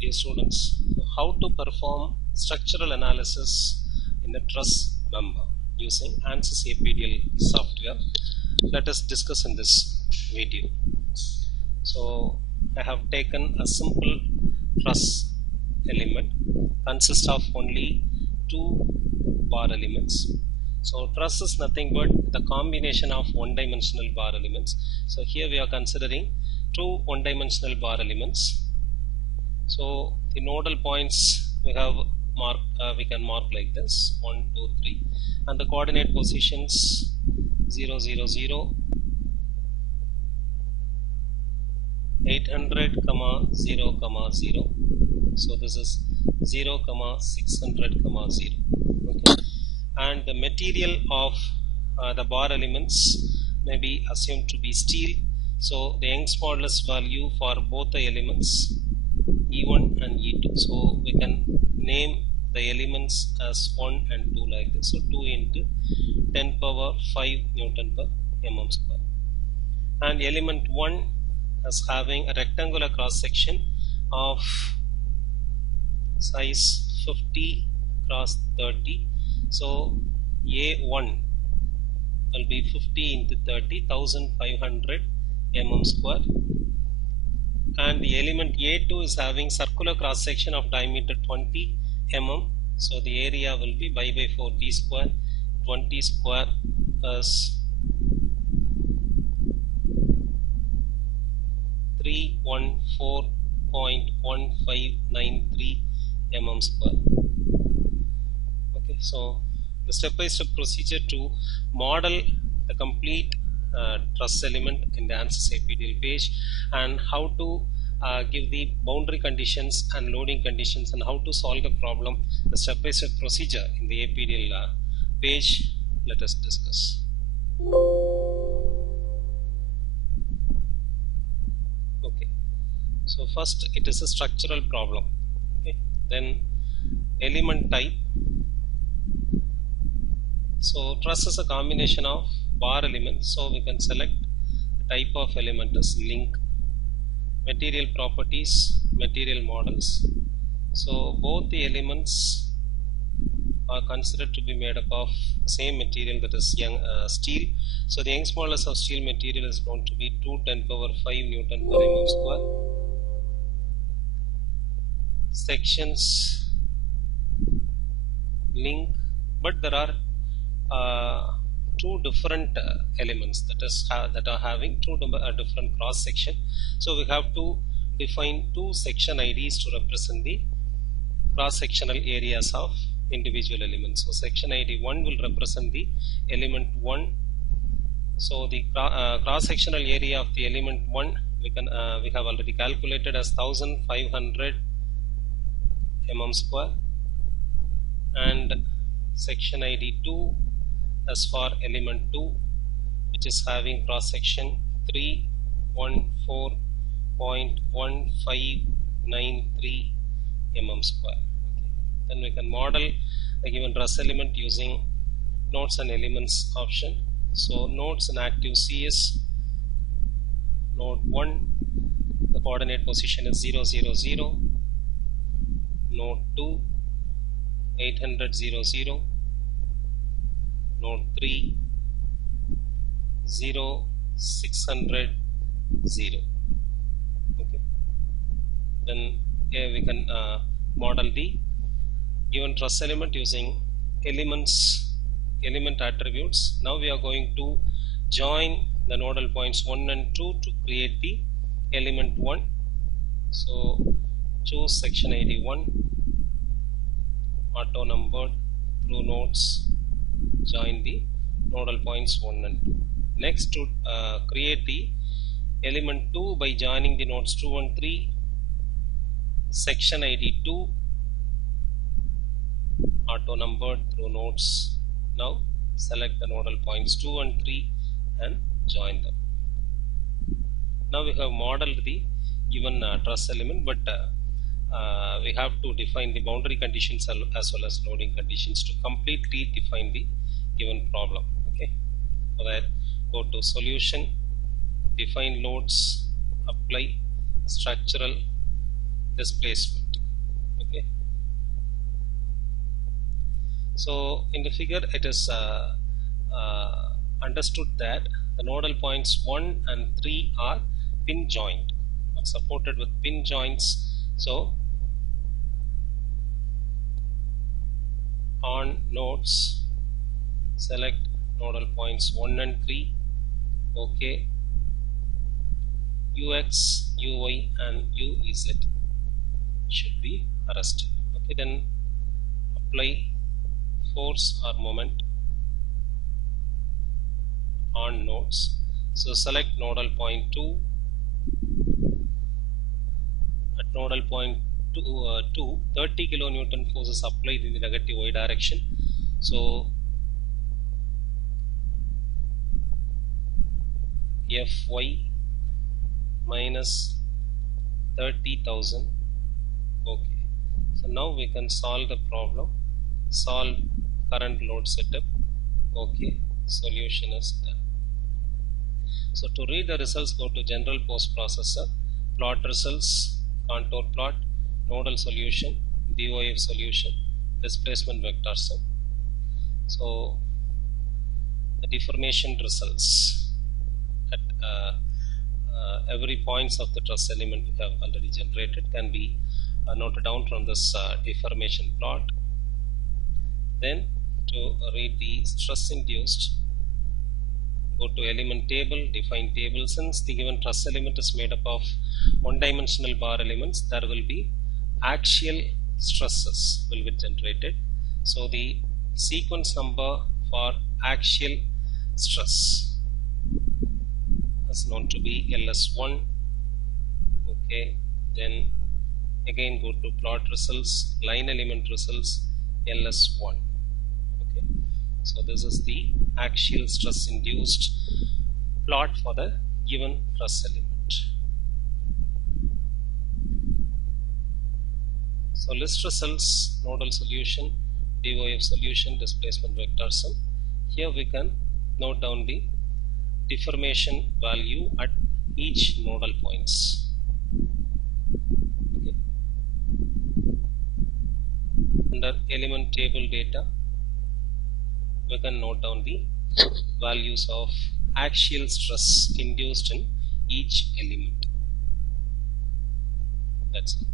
Dear students, how to perform structural analysis in a truss member using ANSYS APDL software. Let us discuss in this video. So I have taken a simple truss element consists of only two bar elements. So truss is nothing but the combination of one-dimensional bar elements. So here we are considering two one-dimensional bar elements. So the nodal points we have we can mark like this 1, 2, 3, and the coordinate positions 0, 0, 0, 800, 0, 0. So this is 0, 600, 0. Okay. And the material of the bar elements may be assumed to be steel. So the Young's modulus value for both the elements E1 and E2. So we can name the elements as 1 and 2 like this. So 2 into 10 power 5 Newton per mm square. And element 1 is having a rectangular cross section of size 50 cross 30. So A1 will be 50 into 30, 1500 mm square. And the element A2 is having circular cross section of diameter 20 mm. So the area will be pi by 4 d square, 20 square plus 314.1593 mm square. Okay, so the step-by-step procedure to model the complete truss element in the ANSYS APDL page, and how to give the boundary conditions and loading conditions, and how to solve the problem, the step-by-step procedure in the APDL page. Let us discuss. Okay, so first it is a structural problem. Okay, then element type. So truss is a combination of bar elements, so we can select the type of element as link. Material properties, material models. So both the elements are considered to be made up of the same material, that is steel. So the Young's modulus of steel material is going to be 2 10 power 5 Newton per mm square. Sections link, but there are two different elements that are having two different cross section. So we have to define two section IDs to represent the cross sectional areas of individual elements. So section ID 1 will represent the element 1. So the cross sectional area of the element 1 we have already calculated as 1500 mm square, and section ID 2 as for element 2, which is having cross section 314.1593 mm square. Okay. Then we can model a given truss element using nodes and elements option. So nodes in active C is node 1, the coordinate position is 0, 0, 0, node 2 800, 0, 0, node 3 0, 600, 0. Okay. Then here we can model the given truss element using element attributes. Now we are going to join the nodal points 1 and 2 to create the element 1. So choose section ID 1, auto numbered through nodes, join the nodal points 1 and 2. Next, to create the element 2 by joining the nodes 2 and 3, section ID 2, auto numbered through nodes. Now select the nodal points 2 and 3 and join them. Now we have modeled the given truss element, but we have to define the boundary conditions as well as loading conditions to completely define the given problem. Okay, for that go to solution, define loads, apply structural displacement. So in the figure it is understood that the nodal points 1 and 3 are pin joint, are supported with pin joints. So on nodes, select nodal points 1 and 3. OK. Ux, Uy and Uz should be arrested. Okay, then apply force or moment on nodes. So select nodal point 2. At nodal point 2, 30 kilonewton force is applied in the negative y direction. So Fy minus 30,000. Okay. So now we can solve the problem. Solve current load setup. Okay. Solution is done. So to read the results, go to General Post Processor, plot results, contour plot, nodal solution, BOF solution, displacement vector sum. So the deformation results at every points of the truss element we have already generated can be noted down from this deformation plot. Then to read the stress induced, go to element table, define table. Since the given truss element is made up of one-dimensional bar elements, there will be axial stresses will be generated. So the sequence number for axial stress is known to be LS1. Okay, then again go to plot results, line element results, LS1. Okay, so this is the axial stress induced plot for the given truss element. So list results, nodal solution, BOF solution, displacement vector sum. Here we can note down the deformation value at each nodal points. Okay. Under element table data, we can note down the values of axial stress induced in each element. That's it.